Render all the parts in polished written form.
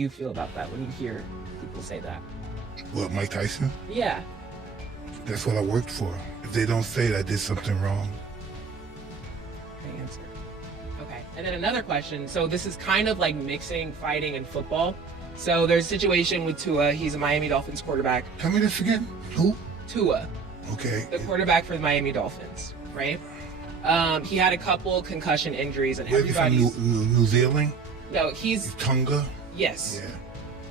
you feel about that when you hear people say that? What, Mike Tyson? Yeah. That's what I worked for. If they don't say it, I did something wrong. Great answer. Okay. And then another question. So this is kind of like mixing fighting and football. So there's a situation with Tua. He's a Miami Dolphins quarterback. Tell me this again. Who? Tua, Okay. the quarterback for the Miami Dolphins, right? He had a couple concussion injuries, and Where's he from? everybody's New Zealand? no, he's Tonga? yes. Yeah.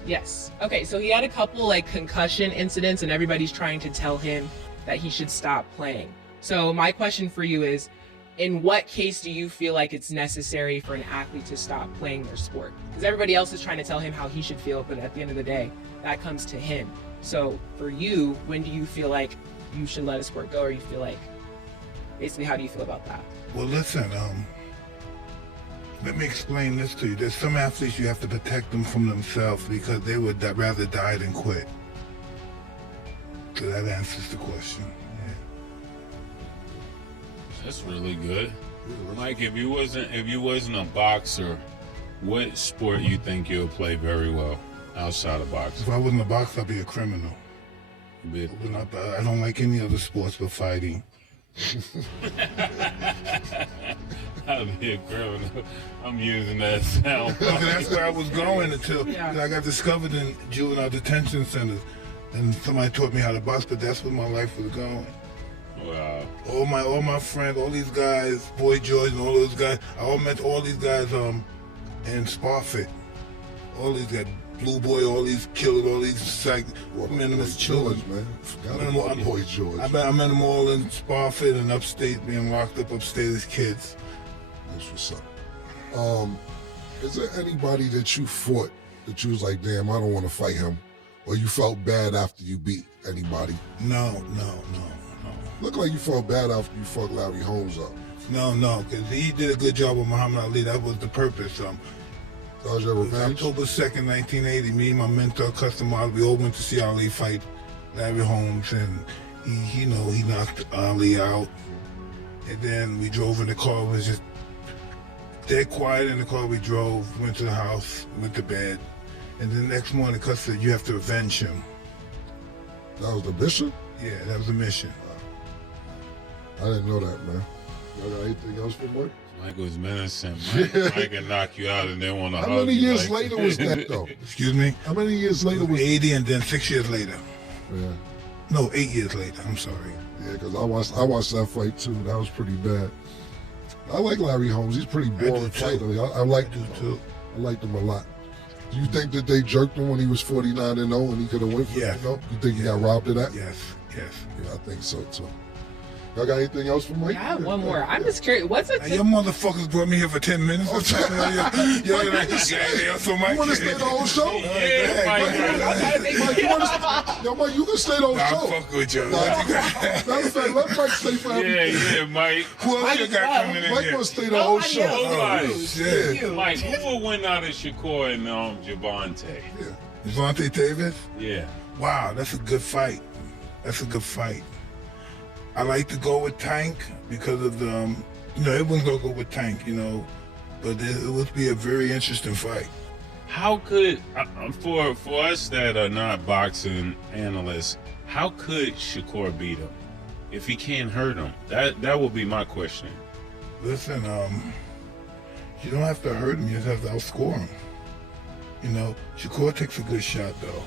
Yes. Okay, so he had a couple like concussion incidents and everybody's trying to tell him that he should stop playing. So my question for you is, in what case do you feel like it's necessary for an athlete to stop playing their sport? Because everybody else is trying to tell him how he should feel, but at the end of the day, that comes to him. So for you, when do you feel like you should let a sport go, or you feel like, basically, how do you feel about that? Well, listen, let me explain this to you. There's some athletes you have to protect them from themselves because they would rather die than quit. So that answers the question. Yeah. That's really good. Mike, if you wasn't a boxer, what sport you think you'll play very well outside of boxing? If I wasn't a boxer, I'd be a criminal. Bit- I don't like any other sports but fighting. I'd be a criminal. I'm using that sound. That's where I was going until Yeah. I got discovered in juvenile detention centers. And somebody taught me how to box, but that's where my life was going. Wow. All my friends, all these guys, Boy George and all those guys, I all met all these guys in Sparfit. All these guys, Blue Boy, all these killers, all these men as children. Man. Forgot I met them all- about Boy George. I met them all in Sparfit and upstate, being locked up upstate as kids. That's what's up. Is there anybody that you fought that you was like, damn, I don't want to fight him? Or you felt bad after you beat anybody? No. Look like you felt bad after you fucked Larry Holmes up. No, because he did a good job with Muhammad Ali. That was the purpose. That was your It was revenge? October 2nd, 1980. Me and my mentor, Custom Ali, we all went to see Ali fight Larry Holmes, and he knocked Ali out. And then we drove in the car. It was just dead quiet in the car. We drove, went to the house, went to bed. And then the next morning, Cus said, you have to avenge him. That was the mission? Yeah, that was the mission. I didn't know that, man. Y'all got anything else for Mike? Mike was menacing. Mike can knock you out and then want to hug How many you, years like- later was that, though? Excuse me? How many years later was 80, and then 6 years later. Yeah, No, 8 years later. I'm sorry. yeah, because I watched that fight too. That was pretty bad. I like Larry Holmes. He's pretty boring too. fighter. I like I do too. I liked him a lot. Do you think that they jerked him when he was 49-0 and he could have went for Yeah. it? You think he got robbed of that? Yes. Yeah, I think so too. Y'all got anything else for Mike? Yeah, I have one more. I'm just curious. What's a Now, your motherfuckers brought me here for 10 minutes or something. So Mike. You want to stay the whole show? Yeah, Mike. Yo, Mike, you can stay the whole Nah, I'm show. fucking with you. Matter of fact, let Mike stay for everything. Yeah, Mike. Who else you got coming in Mike here? gonna stay the whole show. Nobody. Shit. Mike, who will win out of Shakur and Javante? Devontae Davis? Yeah. Wow, that's a good fight. I like to go with Tank because of the, everyone's gonna go with Tank, but it would be a very interesting fight. How could, for us that are not boxing analysts, how could Shakur beat him if he can't hurt him? That would be my question. Listen, you don't have to hurt him, you just have to outscore him. Shakur takes a good shot though,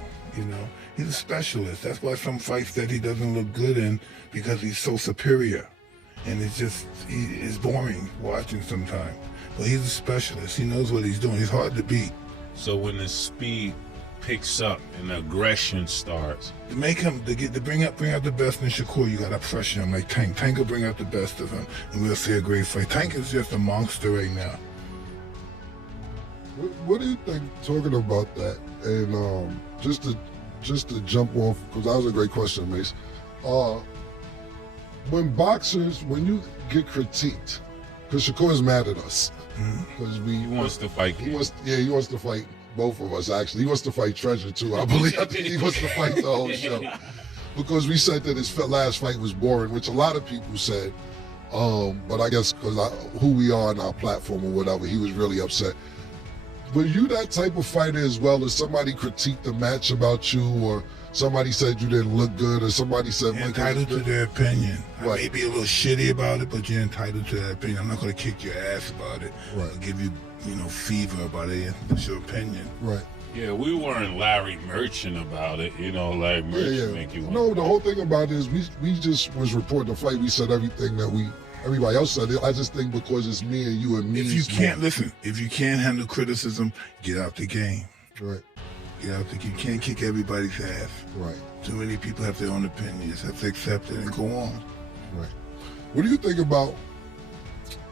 He's a specialist. That's why some fights that he doesn't look good in, because he's so superior. And it's boring watching sometimes. But he's a specialist. He knows what he's doing. He's hard to beat. So when the speed picks up and the aggression starts, To make him, to bring out the best in Shakur, you gotta pressure him like Tank. Tank will bring out the best of him, and we'll see a great fight. Tank is just a monster right now. What do you think, talking about that, and just to jump off, because that was a great question, Mace. When you get critiqued, because Shakur is mad at us, because he wants to fight. he wants to fight both of us, actually. He wants to fight Treasure, too, I believe. I think he wants to fight the whole show. Because we said that his last fight was boring, which a lot of people said. But I guess because who we are on our platform or whatever, he was really upset. Were you that type of fighter as well? As somebody critiqued the match about you, or somebody said you didn't look good, or somebody said You're entitled to their opinion. I Right. may be a little shitty about it, but you're entitled to that opinion. I'm not going to kick your ass about it. Right. Or give you, fever about it. It's your opinion. right? Yeah, we weren't Larry Merchant about it. Larry Merchant make you. No, the whole thing about it is we just was reporting the fight. We said everything that everybody else said. I just think because it's me and you and me. If you can't handle criticism, get out the game. Right. You can't kick everybody's ass. Right. Too many people have their own opinions. Have to accept it and go on. Right. What do you think about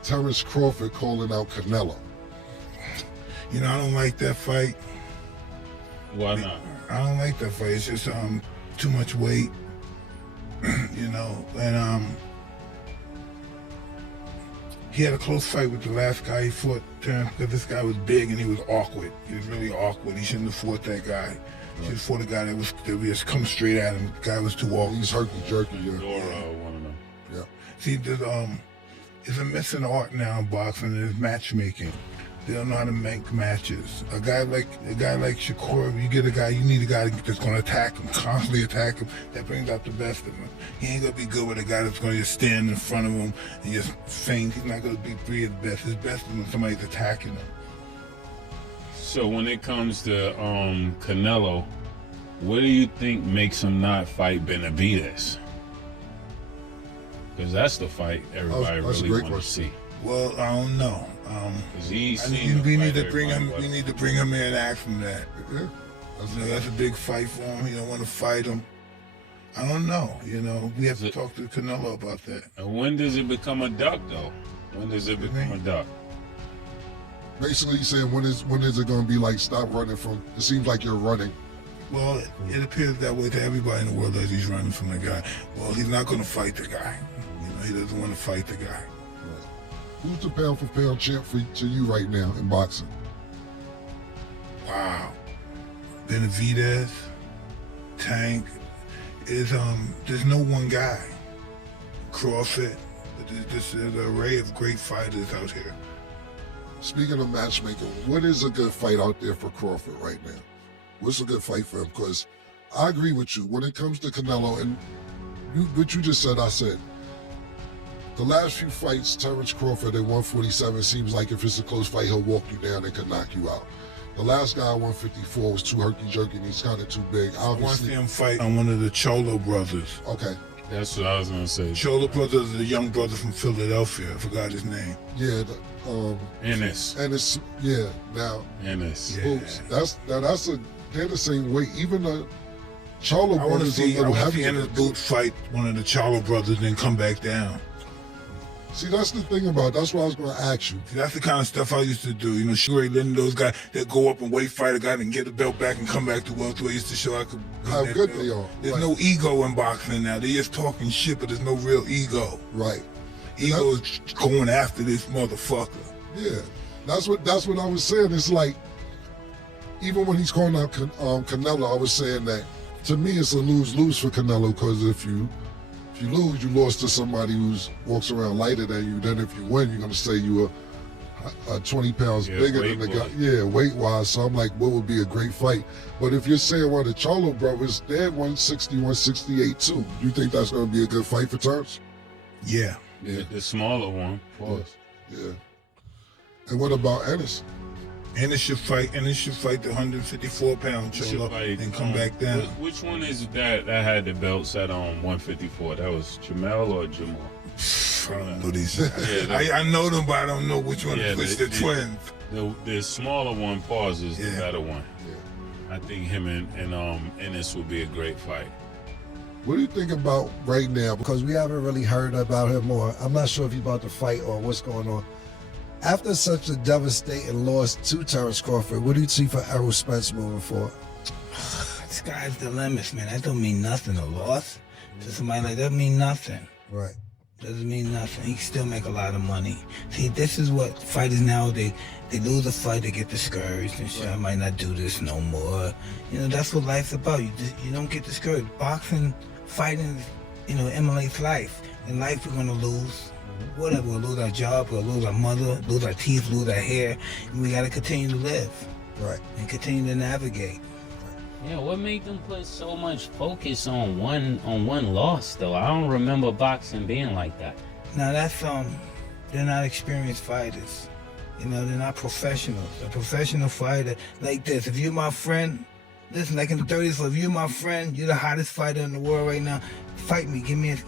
Terrence Crawford calling out Canelo? I don't like that fight. Why not? I don't like that fight. It's just too much weight. And he had a close fight with the last guy he fought, Terrence, because this guy was big and he was awkward. He was really awkward. He shouldn't have fought that guy. He should have fought a guy that was come straight at him. The guy was too awkward. He's herky jerky. Yeah. One of them. Yeah. See, it's a missing art now in boxing. Is matchmaking. They don't know how to make matches. A guy like Shakur, you need a guy that's going to attack him, constantly attack him. That brings out the best of him. He ain't going to be good with a guy that's going to just stand in front of him and just feint. He's not going to be the best. His best is when somebody's attacking him. So when it comes to Canelo, what do you think makes him not fight Benavidez? Because that's the fight everybody That's a really great wants to see. Well, I don't know. We we need to bring him. We need to bring him in and ask him that. Yeah. That's a big fight for him. He don't want to fight him. I don't know. We have to talk to Canelo about that. And when does it become a duck, though? When does it become a duck? Basically, he's saying when is it going to be like stop running from? It seems like you're running. Well, it appears that way to everybody in the world as he's running from the guy. Well, he's not going to fight the guy. He doesn't want to fight the guy. Who's the pound for pound champ to you right now in boxing? Wow. Benavidez, Tank. There's no one guy. Crawford. There's an array of great fighters out here. Speaking of matchmaking, what is a good fight out there for Crawford right now? What's a good fight for him? Because I agree with you. When it comes to Canelo, and what you just said, I said, the last few fights, Terrence Crawford at 147 seems like if it's a close fight, he'll walk you down and can knock you out. The last guy at 154 was too herky-jerky and he's kind of too big. I want to see him fight on one of the Cholo brothers. Okay. That's what I was going to say. Cholo brothers are the young brother from Philadelphia. I forgot his name. Yeah. Ennis. Yeah. Now. Ennis. Yeah. They're the same weight. Even the Cholo I want to brothers are a see little heavier. Ennis Boots fight one of the Cholo brothers and then come back down. See, that's the thing about it. That's what I was going to ask you. See, that's the kind of stuff I used to do. Sugar Ray Leonard, those guys that go up and weight fight a guy and get the belt back and come back to welterweight used to show I could. How good belt. they are. There's Right. no ego in boxing now. They're just talking shit, but there's no real ego. Right. Ego is going after this motherfucker. Yeah. That's what I was saying. It's like, even when he's calling out Canelo, I was saying that to me it's a lose-lose for Canelo, because if you lose, you lost to somebody who walks around lighter than you. Then if you win, you're going to say you are 20 pounds bigger than the guy. Yeah, weight-wise. So I'm like, what would be a great fight? But if you're saying one of the Cholo brothers, they're 160, 168 too. You think that's going to be a good fight for Terrence? Yeah. The smaller one. Pause. Yeah. And what about Ennis? Ennis should fight the 154-pound Cholo and come back down. Which one is that had the belt set on 154? That was Jamel or Jamal? I don't know these. Yeah, I know them, but I don't know which one. Which the twins. The smaller one, pause, is the better one. Yeah. I think him and Ennis would be a great fight. What do you think about right now? Because we haven't really heard about him, or I'm not sure if he's about to fight or what's going on. After such a devastating loss to Terrence Crawford, what do you see for Errol Spence moving forward? Sky's the limit, man. That don't mean nothing. A loss to somebody like that mean nothing. Right. Doesn't mean nothing. He can still make a lot of money. See, this is what fighters now, they lose a fight, they get discouraged and shit. I might not do this no more. That's what life's about. You don't get discouraged. Boxing, fighting, emulates life. In life, we're going to lose. whatever, we'll lose our job, we'll lose our mother, lose our teeth, lose our hair, and we gotta continue to live. Right. And continue to navigate. Yeah, what made them put so much focus on one loss though? I don't remember boxing being like that. Now that's they're not experienced fighters. You know, they're not professionals. A professional fighter like this, if you're my friend, listen, like in the 30s, if you're my friend, you're the hottest fighter in the world right now, fight me,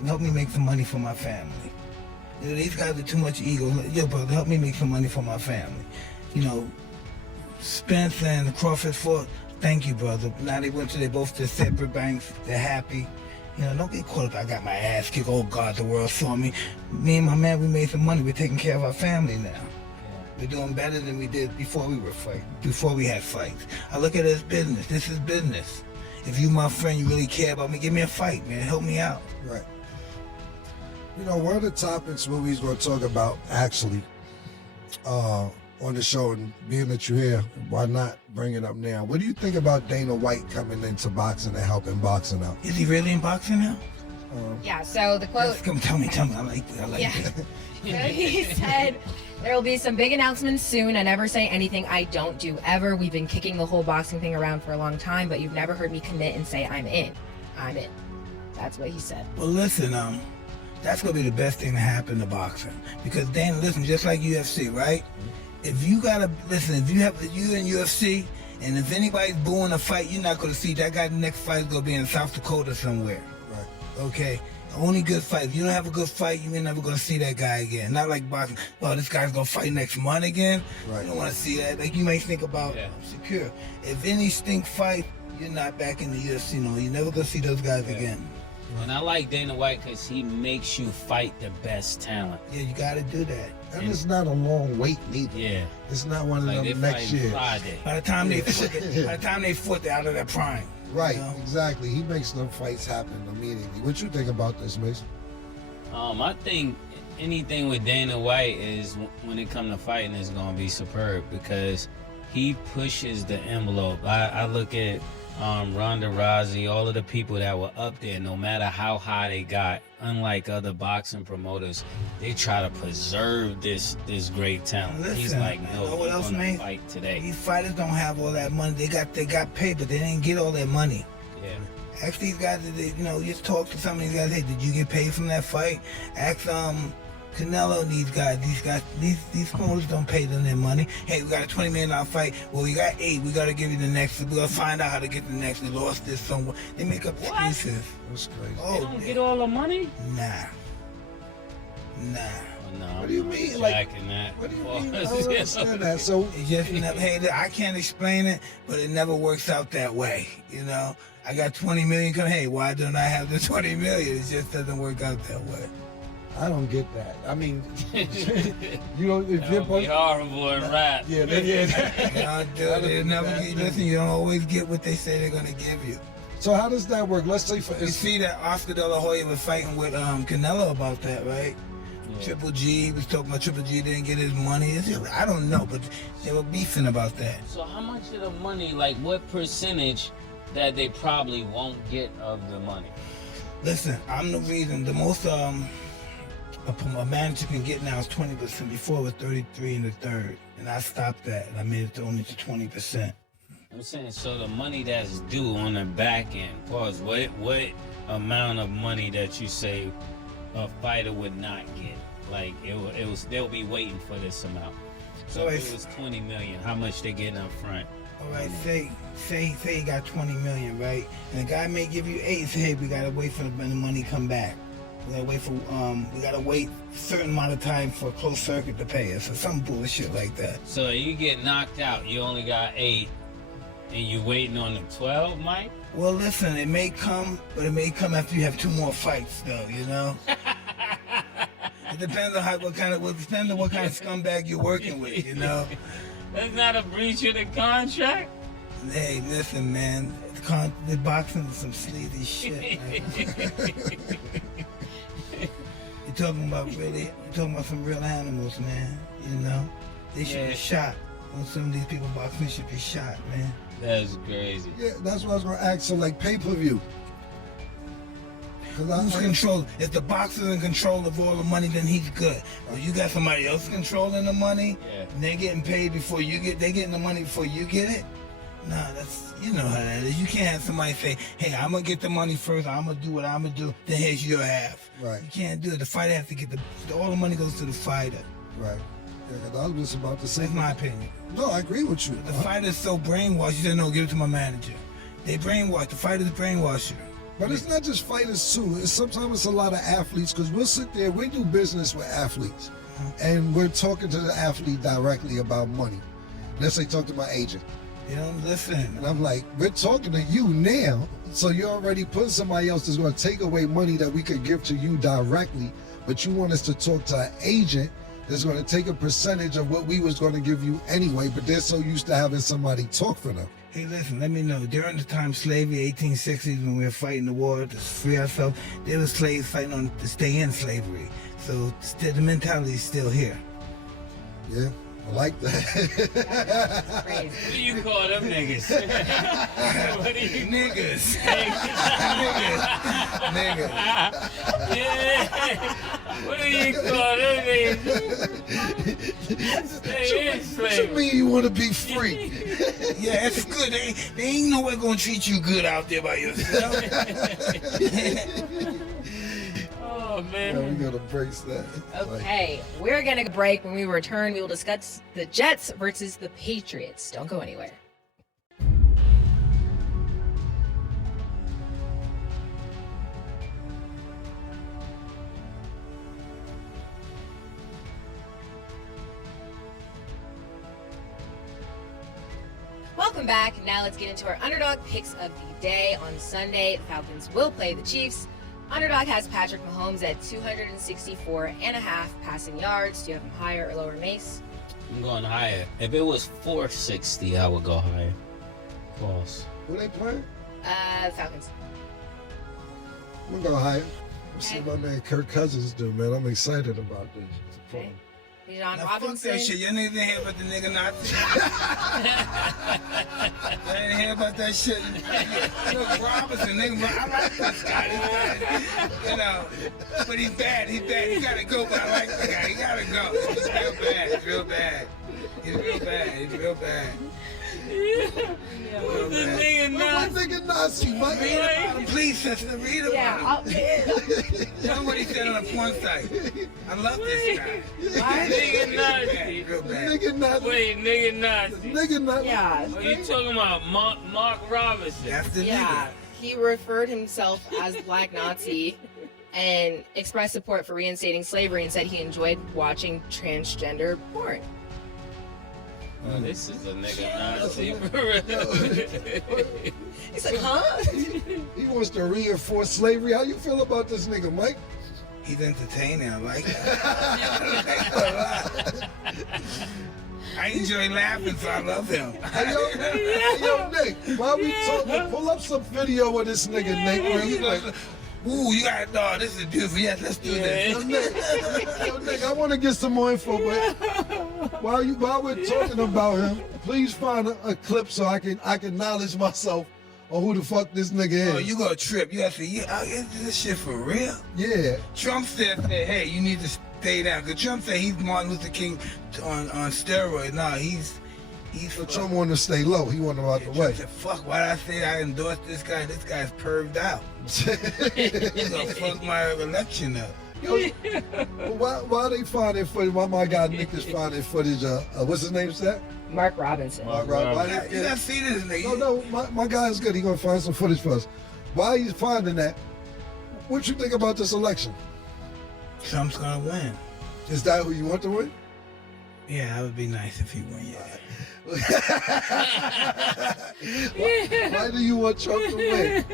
help me make some money for my family. You know, these guys are too much ego. Yo, brother, help me make some money for my family. You know, Spence and Crawford fought. Thank you, brother. Now they both to separate banks. They're happy. You know, don't get caught up. I got my ass kicked. Oh God, the world saw me. Me and my man, we made some money. We're taking care of our family now. We're doing better than we did before we were fighting. Before we had fights. I look at it as business. This is business. If you my friend, you really care about me, give me a fight, man. Help me out. Right. You know, one of the topics what we was going to talk about actually on the show, and being that you're here, why not bring it up now? What do you think about Dana White coming into boxing and helping boxing out? Is he really in boxing now? Yeah, so the quote, Come tell me. I like yeah. it. So he said, there will be some big announcements soon. I never say anything I don't do ever. We've been kicking the whole boxing thing around for a long time, but you've never heard me commit and say I'm in. I'm in. That's what he said. Well, listen, that's gonna be the best thing to happen to boxing, because then, listen, just like UFC, right? If you gotta listen, if you in UFC, and if anybody's booing a fight, you're not gonna see that guy. The next fight is gonna be in South Dakota somewhere. Right. Okay. Only good fight. If you don't have a good fight, you're never gonna see that guy again. Not like boxing. Well, this guy's gonna fight next month again. Right. You don't want to see that. Like you may think about Secure. If any stink fight, you're not back in the UFC. No, you're never gonna see those guys again. And I like Dana White because he makes you fight the best talent. Yeah, you gotta do that. And it's not a long wait neither. Yeah. It's not one of Like them they next fight year. Friday. By the time they fought, they're out of their prime. Right, You know? exactly. He makes them fights happen immediately. What you think about this, Mason? I think anything with Dana White is when it comes to fighting is gonna be superb because he pushes the envelope. I look at Ronda Rousey, all of the people that were up there, no matter how high they got, unlike other boxing promoters, they try to preserve this great talent. Listen, He's like, you no, know what we're else, gonna man? fight today. These fighters don't have all that money. They got paid, but they didn't get all that money. Yeah. Ask these guys, just talk to some of these guys. Hey, did you get paid from that fight? Ask Canelo, these promoters don't pay them their money. Hey, we got a $20 million fight. Well, we got 8. We got to give you the next. We got to find out how to get the next. We lost this somewhere. They make up excuses. That's crazy. They don't get all the money? Nah. Oh, no, What do you mean? Like, that. what do you mean? I don't understand that. So, It just never, hey, I can't explain it, but it never works out that way. You know, I got 20 million. Hey, why don't I have the 20 million? It just doesn't work out that way. I don't get that. I mean, you know, if That you're would be horrible in rap. yeah, They never listen. You don't always get what they say they're gonna give you. So how does that work? Let's say for You see that Oscar De La Hoya was fighting with Canelo about that, right? Yeah. Triple G was talking about Triple G didn't get his money. I don't know, but they were beefing about that. So how much of the money, like what percentage that they probably won't get of the money? Listen, I'm the reason. The most a manager can get now is 20%. Before it was 33 in the third, and I stopped that and I made it only to 20%. I'm saying, so the money that's due on the back end, pause, what amount of money that you say a fighter would not get? Like it was they'll be waiting for this amount. So if it was 20 million, how much they getting up front? All right, say you got 20 million, right? And the guy may give you 8. Say, hey, we gotta wait for the money to come back. We gotta wait a certain amount of time for a closed circuit to pay us, or some bullshit like that. So you get knocked out, you only got 8, and you waiting on the 12, Mike? Well, listen, it may come, but it may come after you have 2 more fights, though. You know. It depends on what kind of scumbag you're working with. You know. That's not a breach of the contract. Hey, listen, man. The boxing is some sleazy shit, man. You're talking about some real animals, man. You know, they should be shot. When some of these people boxing should be shot, man. That's crazy. yeah, that's what I was gonna ask. So like pay-per-view. Who's control? If the boxer's in control of all the money, then he's good. If you got somebody else controlling the money, and they're getting paid before you get, they getting the money before you get it. Nah, that's, you know how that is. You can't have somebody say, hey, I'm gonna get the money first, I'm gonna do what I'm gonna do, then here's your half. Right. You can't do it. The fighter has to get all the money goes to the fighter. Right. Yeah, 'cause I was just about to say. That's my opinion. No, I agree with you. The fighter's so brainwashed, you said, no, give it to my manager. They brainwash, the fighter's brainwash you. But it's not just fighters too. Sometimes it's a lot of athletes because we'll sit there, we do business with athletes, and we're talking to the athlete directly about money. Let's say talk to my agent. You don't listen. And I'm like, we're talking to you now, so you already put somebody else that's going to take away money that we could give to you directly, but you want us to talk to an agent that's going to take a percentage of what we was going to give you anyway, but they're so used to having somebody talk for them. Hey, listen, let me know. During the time of slavery, 1860s, when we were fighting the war to free ourselves, there were slaves fighting on to stay in slavery. So the mentality is still here. Yeah, I like that. Crazy. What do you call them niggas? What do you Niggas. Nigga. Yeah. What do you call them niggas? Stay in What you slavery. mean you want to be free? Yeah, that's good. They ain't no way gonna treat you good out there by yourself. Oh Yeah, we man. got to brace that. Okay, we're gonna break. When we return, we will discuss the Jets versus the Patriots. Don't go anywhere. Welcome back. Now let's get into our underdog picks of the day. On Sunday, the Falcons will play the Chiefs. Underdog has Patrick Mahomes at 264.5 passing yards. Do you have him higher or lower, Mace? I'm going higher. If it was 460, I would go higher. False. Who they playing? Falcons. We're going to hire. Let's see what my man Kirk Cousins do, man. I'm excited about this. Okay. Bijan Now, fuck Robinson. that shit. Y'all niggas didn't hear about the nigga Nazi. Y'all didn't hear about that shit. Look, Robinson, nigga, I like this guy. He's bad. You know, but he's bad. He's bad. He gotta go, but I like the guy. He gotta go. He's real bad. He's real bad. He's real bad. He's real bad. What's the nigga My Nazi? nigga Nazi, my Read about him, please, sister. Read about Yeah, him. Tell him what he said on a porn site. I love this guy. Nigga Nazi. Real bad. nigga Nazi. Wait, nigga Nazi. Nigga Nazi. yeah, Are you talking about Mark Robinson? That's the yeah. nigga. He referred himself as Black Nazi and expressed support for reinstating slavery and said he enjoyed watching transgender porn. Oh, this is a nigga Nazi for real. He said, huh? He wants to reinforce slavery. How you feel about this nigga, Mike? He's entertaining. I like that. I enjoy laughing, so I love him. Hey, yo, Nick, while we talking, pull up some video of this nigga, Nick, where he like, Ooh, you got this is beautiful. Yes, let's do this. yo, Nick, I want to get some more info, but while we're talking about him, please find a clip so I can acknowledge myself on who the fuck this nigga is. Oh, you gonna trip. You have to, is this shit for real? Yeah. Trump said, hey, you need to stay down. Because Trump said he's Martin Luther King on steroids. Nah, he's So Trump wanted to stay low. He wanted him out the way. Trump said, fuck, why did I say I endorsed this guy? This guy's perved out. He's gonna fuck my election up. Yo, why they finding footage? Why my guy Nick is finding footage of, what's his name, Seth? Mark Robinson. Why they- You gotta see this nigga. No, my guy is good. He gonna find some footage for us. While he's finding that, what you think about this election? Trump's gonna win. Is that who you want to win? Yeah, that would be nice if he won, Why do you want Trump to win?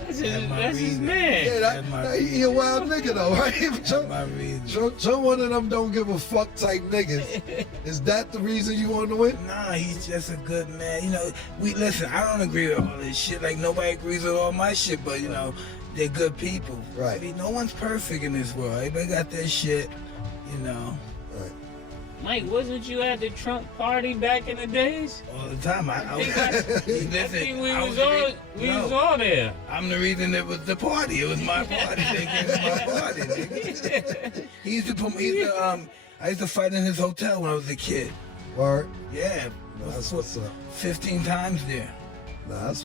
That's That's my his reason. man. Yeah, That's my he a wild nigga though, right? That's my reason. Trump one of them don't give a fuck type niggas. Is that the reason you want to win? Nah, he's just a good man. You know, listen, I don't agree with all this shit. Like, nobody agrees with all my shit, but, you know, they're good people. Right. I mean, no one's perfect in this world. Everybody got their shit, you know. Right. Mike, wasn't you at the Trump party back in the days? All the time. I was, I listen, think we I was the all there. I'm the reason it was the party. It was my party. Nigga. It was my party. Nigga. I used to fight in his hotel when I was a kid. Word. Yeah. That's what's up. 15 times there. Nah, that's